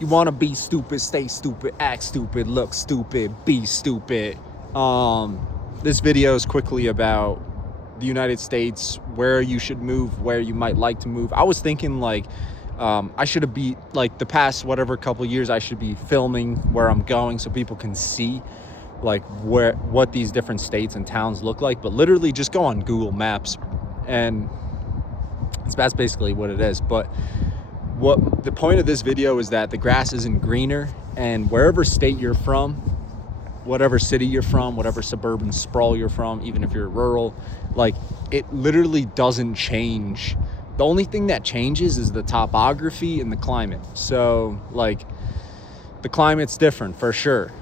You want to be stupid, stay stupid, act stupid, look stupid, be stupid. This video is quickly about the United States, where you should move, where you might like to move. I was thinking like I should be like the past whatever couple years I should be filming where I'm going so people can see like what these different states and towns look like. But literally just go on Google Maps and that's basically what it is. But what the point of this video is that the grass isn't greener, and wherever state you're from, whatever city you're from, whatever suburban sprawl you're from, even if you're rural, like it literally doesn't change. The only thing that changes is the topography and the climate. So like the climate's different for sure.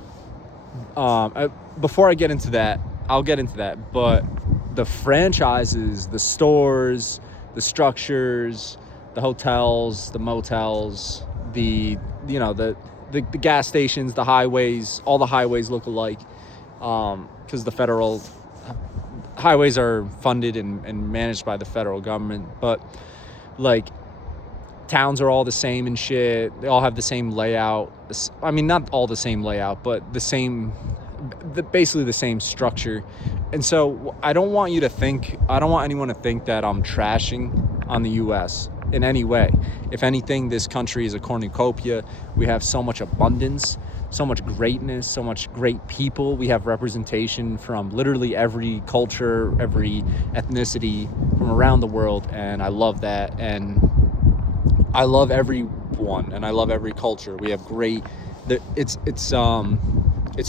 Before I get into that, I'll get into that, but the franchises, the stores, the structures, the hotels, the motels, the gas stations, the highways, all the highways look alike, because the federal highways are funded and managed by the federal government. But like towns are all the same and shit. They all have the same layout. I mean, not all the same layout, but basically the same structure. And so I don't want anyone to think that I'm trashing on the US in any way. If anything, this country is a cornucopia. We have so much abundance, so much greatness, so much great people. We have representation from literally every culture, every ethnicity from around the world, and I love that. And I love everyone, and I love every culture. We have great. It's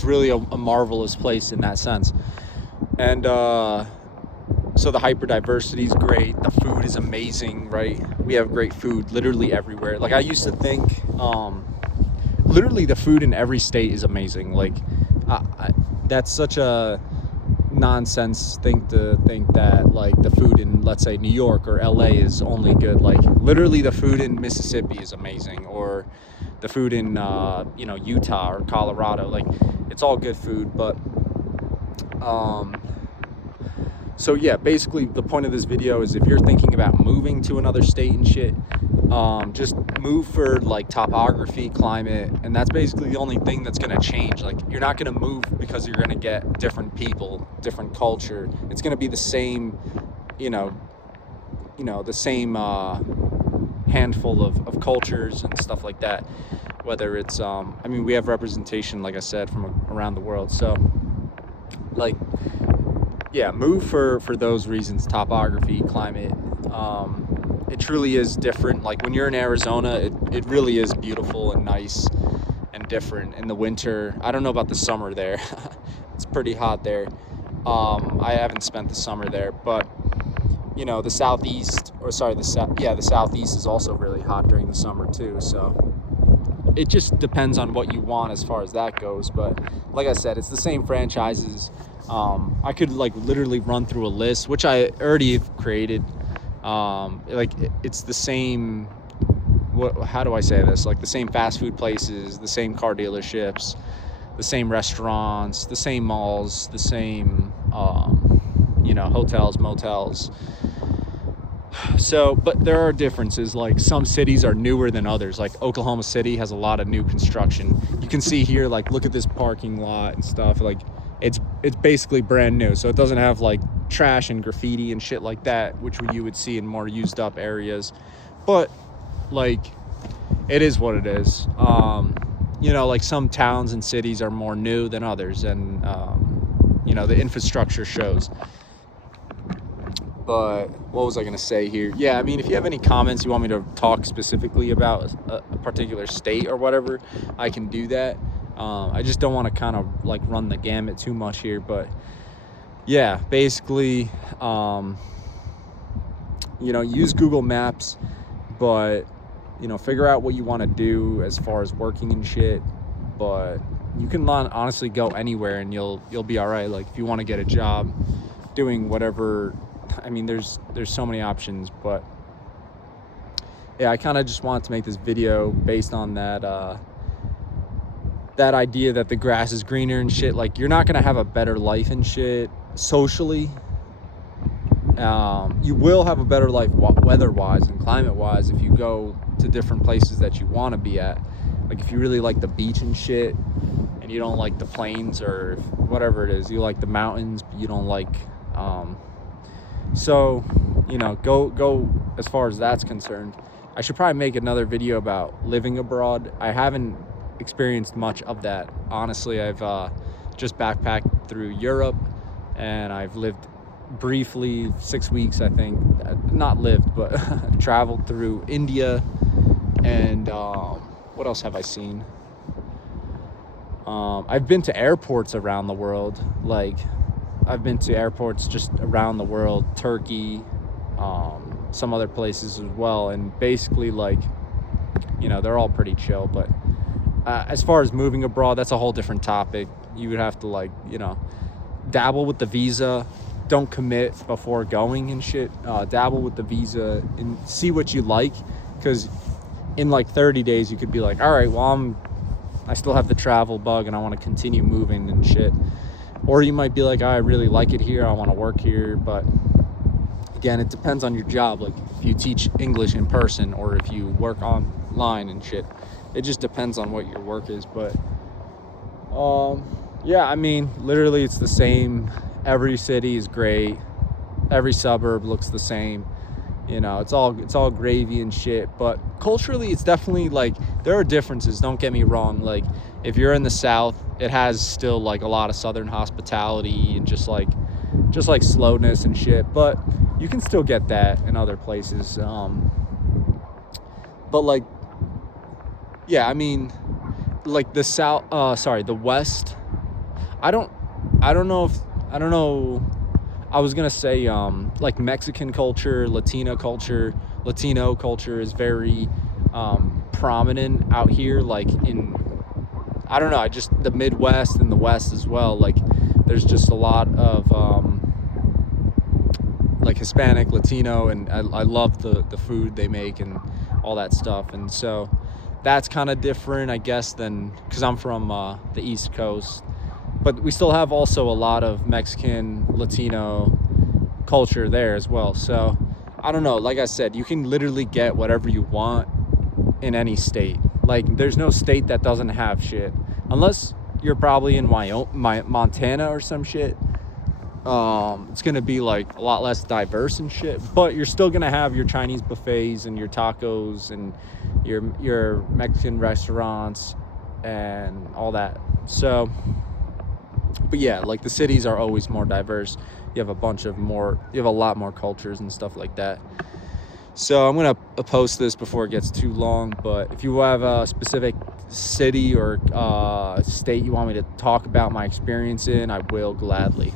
really a marvelous place in that sense. And so the hyperdiversity is great. The food is amazing, right? We have great food literally everywhere. Like I used to think, literally the food in every state is amazing. Like that's such a nonsense thing to think that like the food in, let's say, New York or LA is only good. Like literally the food in Mississippi is amazing, or the food in Utah or Colorado. Like it's all good food. But so yeah, basically the point of this video is if you're thinking about moving to another state and shit, just move for like topography, climate, and that's basically the only thing that's gonna change. Like you're not gonna move because you're gonna get different people, different culture. It's gonna be the same, the same handful of cultures and stuff like that. Whether it's we have representation, like I said, from around the world. So like yeah, move for those reasons: topography, climate. It truly is different. Like when you're in Arizona, it really is beautiful and nice and different in the winter. I don't know about the summer there. It's pretty hot there. I haven't spent the summer there, but the southeast is also really hot during the summer too. So it just depends on what you want as far as that goes. But like I said, it's the same franchises. I could like literally run through a list, which I already have created. It's the same, how do I say this? Like the same fast food places, the same car dealerships, the same restaurants, the same malls, the same, hotels, motels. So, but there are differences. Like some cities are newer than others. Like Oklahoma City has a lot of new construction. You can see here, like, look at this parking lot and stuff. Like it's basically brand new. So it doesn't have like trash and graffiti and shit like that, which you would see in more used up areas. But like, it is what it is. Like some towns and cities are more new than others, and the infrastructure shows. But what was I going to say here? Yeah, if you have any comments, you want me to talk specifically about a particular state or whatever, I can do that. I just don't want to kind of like run the gamut too much here. But yeah, basically, use Google Maps, but, figure out what you want to do as far as working and shit. But you can honestly go anywhere and you'll be all right. Like if you want to get a job doing whatever, there's so many options. But yeah, I kind of just wanted to make this video based on that idea that the grass is greener and shit. Like you're not gonna have a better life and shit socially. You will have a better life weather-wise and climate-wise if you go to different places that you want to be at. Like if you really like the beach and shit, and you don't like the plains or whatever it is, you like the mountains, but you don't like, so, you know, go as far as that's concerned. I should probably make another video about living abroad. I haven't experienced much of that. Honestly, I've just backpacked through Europe, and I've lived briefly 6 weeks, I think. Not lived, but traveled through India. And what else have I seen? I've been to airports around the world. Like, I've been to airports just around the world, Turkey, some other places as well. And basically, like, you know, they're all pretty chill. But as far as moving abroad, that's a whole different topic. You would have to, like, you know, dabble with the visa. Don't commit before going and shit. Dabble with the visa and see what you like. Because in like 30 days, you could be like, all right, well, I still have the travel bug and I want to continue moving and shit. Or you might be like, I really like it here, I want to work here. But again, it depends on your job. Like if you teach English in person or if you work online and shit, it just depends on what your work is. But yeah, I mean, literally it's the same. Every city is great, every suburb looks the same. You know, it's all gravy and shit. But culturally, it's definitely like there are differences. Don't get me wrong. Like if you're in the South, it has still like a lot of Southern hospitality and just like slowness and shit. But you can still get that in other places. But like, yeah, I mean, like the West. I don't know. I was gonna say like Mexican culture, Latino culture is very prominent out here. Like in, I don't know, just the Midwest and the West as well. Like there's just a lot of like Hispanic, Latino, and I love the food they make and all that stuff. And so that's kind of different, I guess, than because I'm from the East Coast. But we still have also a lot of Mexican, Latino culture there as well. So I don't know. Like I said, you can literally get whatever you want in any state. Like there's no state that doesn't have shit, unless you're probably in Montana or some shit. It's gonna be like a lot less diverse and shit. But you're still gonna have your Chinese buffets and your tacos and your Mexican restaurants and all that. So. But yeah, like the cities are always more diverse. You have a lot more cultures and stuff like that. So I'm gonna post this before it gets too long. But if you have a specific city or state you want me to talk about my experience in, I will gladly.